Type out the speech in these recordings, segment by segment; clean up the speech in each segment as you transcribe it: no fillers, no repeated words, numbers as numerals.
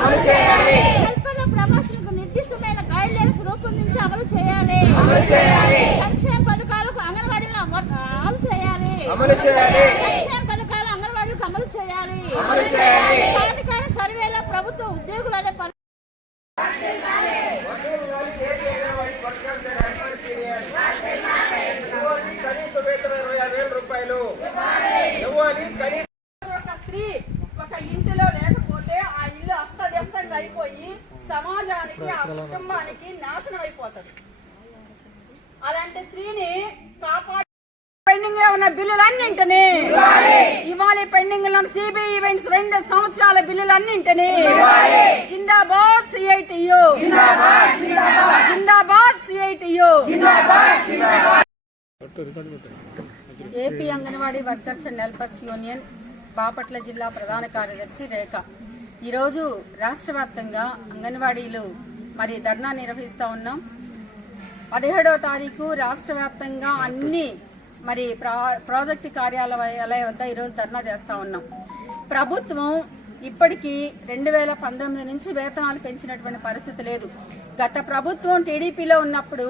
హెల్పర్ల ప్రమోషన్కు నిర్దిష్టమైన గైడ్లైన్స్ రూపొందించి అమలు చేయాలి. సంక్షేమ పథకాలకు అంగన్వాడీలో అమలు చేయాలి. సంక్షేమ పథకాలు అంగన్వాడీలకు అమలు చేయాలి. సాధికార సర్వేలో ప్రభుత్వ ఉద్యోగులనే ఇంటిలో లేకపోతే ఆ ఇల్లు అస్తవ్యస్తంగా అయిపోయి సమాజానికి ఆ కుటుంబానికి నాశనం అయిపోతుంది. అలాంటి స్త్రీని కాపాడు పెండింగ్ లో ఉన్న బిల్లులన్నింటినీ ఇవాళ పెండింగ్ లో సిబిఐ ఈవెంట్స్ 2 సంవత్సరాల బిల్లులన్నింటినీ జిందాబాద్ సిఐటియు, జిందాబాద్ CITU. AP Anganwadi workers and helpers union Bapatla జిల్లా ప్రధాన కార్యదర్శి రేఖ. ఈరోజు రాష్ట్ర వ్యాప్తంగా అంగన్వాడీలు మరి ధర్నా నిర్వహిస్తూ ఉన్నాం. 17వ తారీఖు రాష్ట్ర వ్యాప్తంగా అన్ని మరి ప్రాజెక్టు కార్యాలయాల వద్ద ఈరోజు ధర్నా చేస్తూ ఉన్నాం. ప్రభుత్వం ఇప్పటికీ 2019 నుంచి వేతనాలు పెంచినటువంటి పరిస్థితి లేదు. గత ప్రభుత్వం టీడీపీలో ఉన్నప్పుడు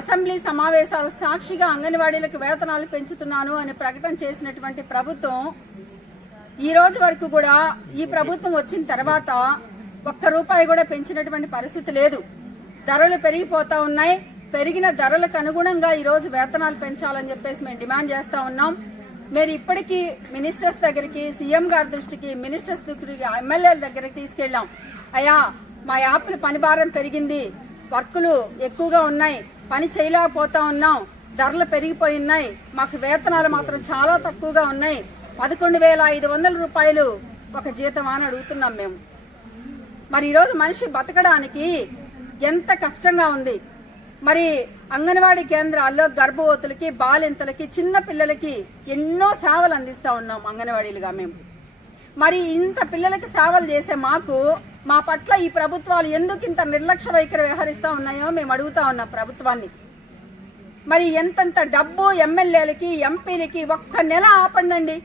అసెంబ్లీ సమావేశాల సాక్షిగా అంగన్వాడీలకు వేతనాలు పెంచుతున్నాను అని ప్రకటన చేసినటువంటి ప్రభుత్వం ఈ రోజు వరకు కూడా ఈ ప్రభుత్వం వచ్చిన తర్వాత ₹1 కూడా పెంచినటువంటి పరిస్థితి లేదు. ధరలు పెరిగిపోతా ఉన్నాయి. పెరిగిన ధరలకు అనుగుణంగా ఈ రోజు వేతనాలు పెంచాలని చెప్పేసి మేము డిమాండ్ చేస్తా ఉన్నాం. మీరు ఇప్పటికీ మినిస్టర్స్ దగ్గరికి, సీఎం గారి దృష్టికి, మినిస్టర్స్ దగ్గరికి, ఎమ్మెల్యేల దగ్గరికి తీసుకెళ్లాం. అయ్యా, మా యాప్ల పని భారం పెరిగింది, వర్కులు ఎక్కువగా ఉన్నాయి, పని చేయలేకపోతా ఉన్నాం, ధరలు పెరిగిపోయి ఉన్నాయి, మాకు వేతనాలు మాత్రం చాలా తక్కువగా ఉన్నాయి, 11,500 రూపాయలు ఒక జీతం అని అడుగుతున్నాం మేము. మరి ఈరోజు మనిషి బతకడానికి ఎంత కష్టంగా ఉంది. మరి అంగన్వాడీ కేంద్రాల్లో గర్భవతులకి, బాలింతలకి, చిన్న పిల్లలకి ఎన్నో సేవలు అందిస్తా ఉన్నాం అంగన్వాడీలుగా మేము. మరి ఇంత పిల్లలకి సేవలు చేసే మాకు మా పట్ల ఈ ప్రభుత్వాలు ఎందుకు ఇంత నిర్లక్ష్య వైఖరి వ్యవహరిస్తా ఉన్నాయో మేము అడుగుతా ఉన్నాం ప్రభుత్వాన్ని. మరి ఎంతంత డబ్బు ఎమ్మెల్యేలకి, ఎంపీలకి ఒక్క నెల ఆపండి,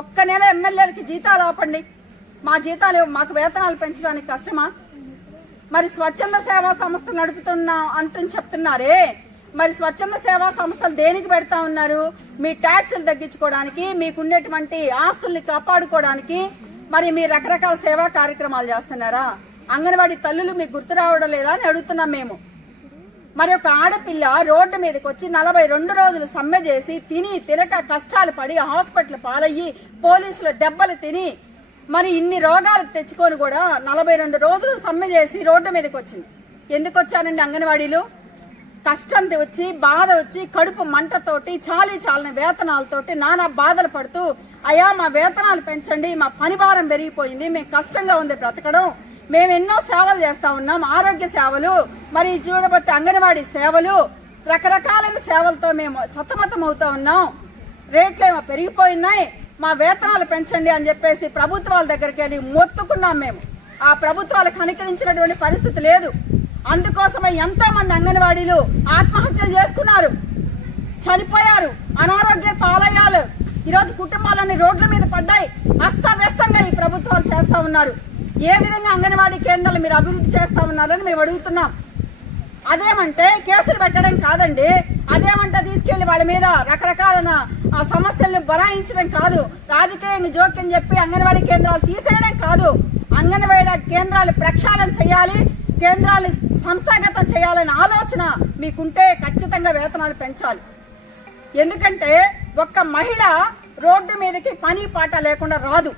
ఒక్క నెల ఎమ్మెల్యేలకి జీతాలు ఆపండి. మా జీతాలు, మాకు వేతనాలు పెంచడానికి కష్టమా? మరి స్వచ్ఛంద సేవా సంస్థలు నడుపుతున్నా అంటూ చెప్తున్నారే, మరి స్వచ్ఛంద సేవా సంస్థలు దేనికి పెడతా ఉన్నారు? మీ ట్యాక్సులు తగ్గించుకోవడానికి, మీకుండేటువంటి ఆస్తుల్ని కాపాడుకోవడానికి. మరి మీ రకరకాల సేవా కార్యక్రమాలు చేస్తున్నారా? అంగన్వాడీ తల్లులు మీకు గుర్తు రావడం లేదా అని అడుగుతున్నాం మేము. మరి ఒక ఆడపిల్ల రోడ్డు మీదకి వచ్చి 42 రోజులు సమ్మె చేసి తిని తినక కష్టాలు పడి హాస్పిటల్ పాలయ్యి పోలీసుల దెబ్బలు తిని మరి ఇన్ని రోగాలు తెచ్చుకొని కూడా 42 రోజులు సమ్మె చేసి రోడ్డు మీదకి వచ్చింది. ఎందుకు వచ్చారండి అంగన్వాడీలు? కష్టం వచ్చి, బాధ వచ్చి, కడుపు మంటతోటి, చాలని వేతనాలతోటి నానా బాధలు పడుతూ, అయ్యా మా వేతనాలు పెంచండి, మా పని భారం పెరిగిపోయింది, మేము కష్టంగా ఉంది బ్రతకడం, మేము ఎన్నో సేవలు చేస్తా ఉన్నాం, ఆరోగ్య సేవలు, మరి చూడబోతే అంగన్వాడీ సేవలు, రకరకాలైన సేవలతో మేము సతమతం అవుతా ఉన్నాం, రేట్లు ఏమో పెరిగిపోయినాయి, మా వేతనాలు పెంచండి అని చెప్పేసి ప్రభుత్వాల దగ్గరికి వెళ్ళి మొత్తుకున్నాం మేము. ఆ ప్రభుత్వాలు కనికరించినటువంటి పరిస్థితి లేదు. అందుకోసమే ఎంతో మంది అంగన్వాడీలు ఆత్మహత్యలు చేసుకున్నారు, చనిపోయారు, అనారోగ్య పాలయ్యాలు. ఈరోజు కుటుంబాలన్నీ రోడ్ల మీద పడ్డాయి. అస్తవ్యస్తంగా ఈ ప్రభుత్వాలు చేస్తా ఉన్నారు. ఏ విధంగా అంగన్వాడీ కేంద్రాలు మీరు అభివృద్ధి చేస్తా ఉన్నారని మేము అడుగుతున్నాం. అదేమంటే కేసులు పెట్టడం కాదండి, అదేమంటే తీసుకెళ్లి వాళ్ళ మీద రకరకాల సమస్యలను బనాయించడం కాదు, రాజకీయంగా జోక్యం చెప్పి అంగన్వాడీ కేంద్రాలు తీసేయడం కాదు. అంగన్వాడీ కేంద్రాలు ప్రక్షాళన చేయాలి, కేంద్రాలు సంస్థాగతం చేయాలనే ఆలోచన మీకుంటే ఖచ్చితంగా వేతనాలు పెంచాలి. ఎందుకంటే ఒక్క మహిళ రోడ్డు మీదకి పని పాట లేకుండా రాదు.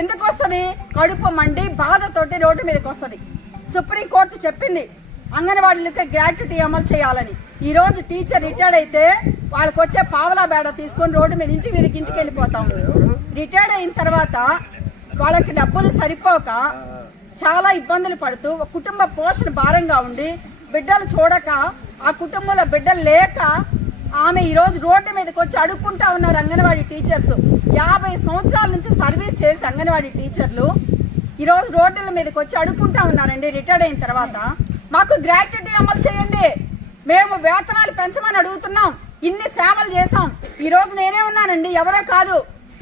ఎందుకు వస్తుంది? కడుపు మండి బాధతోటి రోడ్డు మీదకి వస్తుంది. సుప్రీంకోర్టు చెప్పింది అంగన్వాడీలకి గ్రాట్యుటీ అమలు చేయాలని. ఈ రోజు టీచర్ రిటైర్డ్ అయితే వాళ్ళకి వచ్చే పావలా బేడ తీసుకొని రోడ్డు మీద ఇంటికి వెళ్ళిపోతా ఉంది. రిటైర్డ్ అయిన తర్వాత వాళ్ళకి డబ్బులు సరిపోక చాలా ఇబ్బందులు పడుతూ కుటుంబ పోషణ భారంగా ఉండి బిడ్డలు చూడక, ఆ కుటుంబంలో బిడ్డలు లేక ఆమె ఈ రోజు రోడ్డు మీదకి వచ్చి అడుక్కుంటా ఉన్నారు అంగన్వాడీ టీచర్స్. 50 సంవత్సరాల నుంచి సర్వీస్ చేసి అంగన్వాడీ టీచర్లు ఈ రోజు రోడ్ల మీదకి వచ్చి అడుక్కుంటా ఉన్నారండి. రిటైర్డ్ అయిన తర్వాత మాకు గ్రాట్యుటీ అమలు చేయండి, మేము వేతనాలు పెంచమని అడుగుతున్నాం. ఇన్ని సేవలు చేసాం. ఈ రోజు నేనే ఉన్నానండి, ఎవరో కాదు.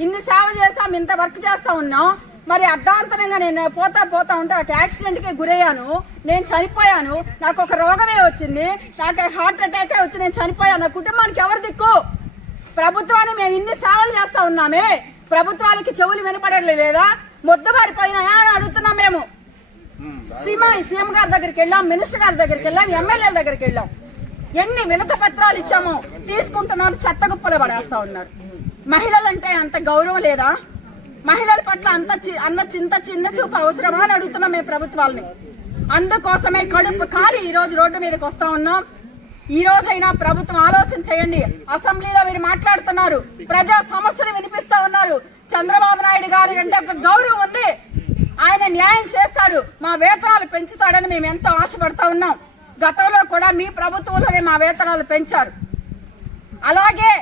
ఇన్ని సేవలు చేసాం, ఇంత వర్క్ చేస్తా ఉన్నాం. మరి అర్ధాంతరంగా నేను పోతా ఉంటే ఒక యాక్సిడెంట్కి గురయ్యాను, నేను చనిపోయాను, నాకు ఒక రోగమే వచ్చింది, నాకు హార్ట్ అటాకే వచ్చి నేను చనిపోయాను. నా కుటుంబానికి ఎవరు దిక్కు? ప్రభుత్వాన్ని మేము ఇన్ని సేవలు చేస్తా ఉన్నామే, ప్రభుత్వానికి చెవులు వినపడలేదా? మొద్దుబారిపోయినాయా అని అడుగుతున్నాం. మేము సీఎం గారి దగ్గరికి వెళ్ళాం, మినిస్టర్ గారి దగ్గరికి వెళ్ళాం, ఎమ్మెల్యేల దగ్గరికి వెళ్ళాం. ఎన్ని వినత పత్రాలు ఇచ్చామో తీసుకుంటున్నారు, చెత్త గుప్పలు పడేస్తా ఉన్నారు. మహిళలంటే అంత గౌరవం లేదా? మహిళల పట్ల చింత చిన్న చూపు అవసరమా అని అడుగుతున్నాం మేము ప్రభుత్వాలని. అందుకోసమే కడుపు కాలి ఈ రోజు రోడ్డు మీదకి వస్తా ఉన్నాం. ఈ రోజైనా ప్రభుత్వం ఆలోచన చేయండి. అసెంబ్లీలో మీరు మాట్లాడుతున్నారు, ప్రజా సమస్యలు వినిపిస్తా ఉన్నారు. చంద్రబాబు నాయుడు గారు అంటే ఒక గౌరవం ఉంది, ఆయన న్యాయం చేస్తాడు, మా వేతనాలు పెంచుతాడని మేము ఎంతో ఆశపడతా ఉన్నాం. గతంలో కూడా మీ ప్రభుత్వంలోనే మా వేతనాలు పెంచారు. అలాగే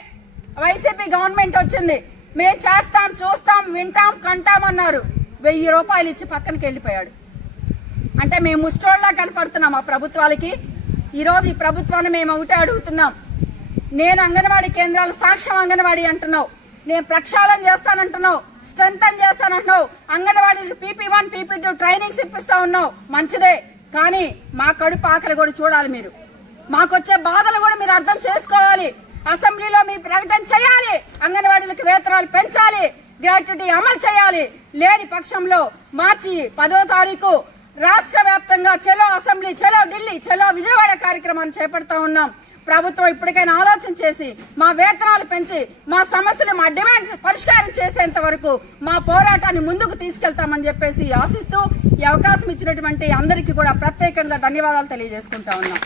వైసీపీ గవర్నమెంట్ వచ్చింది, మేము చేస్తాం, చూస్తాం, వింటాం, కంటాం అన్నారు. 1000 రూపాయలు ఇచ్చి పక్కనకి వెళ్ళిపోయాడు. అంటే మేము ముష్టోళ్ళ కనపడుతున్నాం ఆ ప్రభుత్వాలకి. ఈరోజు ఈ ప్రభుత్వాన్ని మేము ఒకటే అడుగుతున్నాం. నేను అంగన్వాడీ కేంద్రాలు సాక్ష్యం అంగన్వాడీ అంటున్నావు, నేను ప్రక్షాళన చేస్తానంటున్నావు, స్ట్రెంథన్ చేస్తానంటున్నావు, అంగన్వాడీకి PP1 PP2 ట్రైనింగ్స్ ఇప్పిస్తా ఉన్నావు, మంచిదే. కానీ మా కడుపు ఆకలి కూడా చూడాలి మీరు, మాకొచ్చే బాధలు కూడా మీరు అర్థం చేసుకోవాలి. అసెంబ్లీలో మీ ప్రకటన చేయాలి, అంగన్వాడీలకు వేతనాలు పెంచాలి, గ్రాట్యుటీ అమలు చేయాలి. లేని పక్షంలో మార్చి 10వ తారీఖు రాష్ట్ర వ్యాప్తంగా చలో అసెంబ్లీ, చలో ఢిల్లీ, చలో విజయవాడ కార్యక్రమాన్ని చేపడతా ఉన్నాం. ప్రభుత్వం ఇప్పటికైనా ఆలోచన చేసి మా వేతనాలు పెంచి మా సమస్యలు, మా డిమాండ్స్ పరిష్కారం చేసేంత వరకు మా పోరాటాన్ని ముందుకు తీసుకెళ్తామని చెప్పేసి ఆశిస్తూ ఈ అవకాశం ఇచ్చినటువంటి అందరికీ కూడా ప్రత్యేకంగా ధన్యవాదాలు తెలియజేసుకుంటా ఉన్నాం.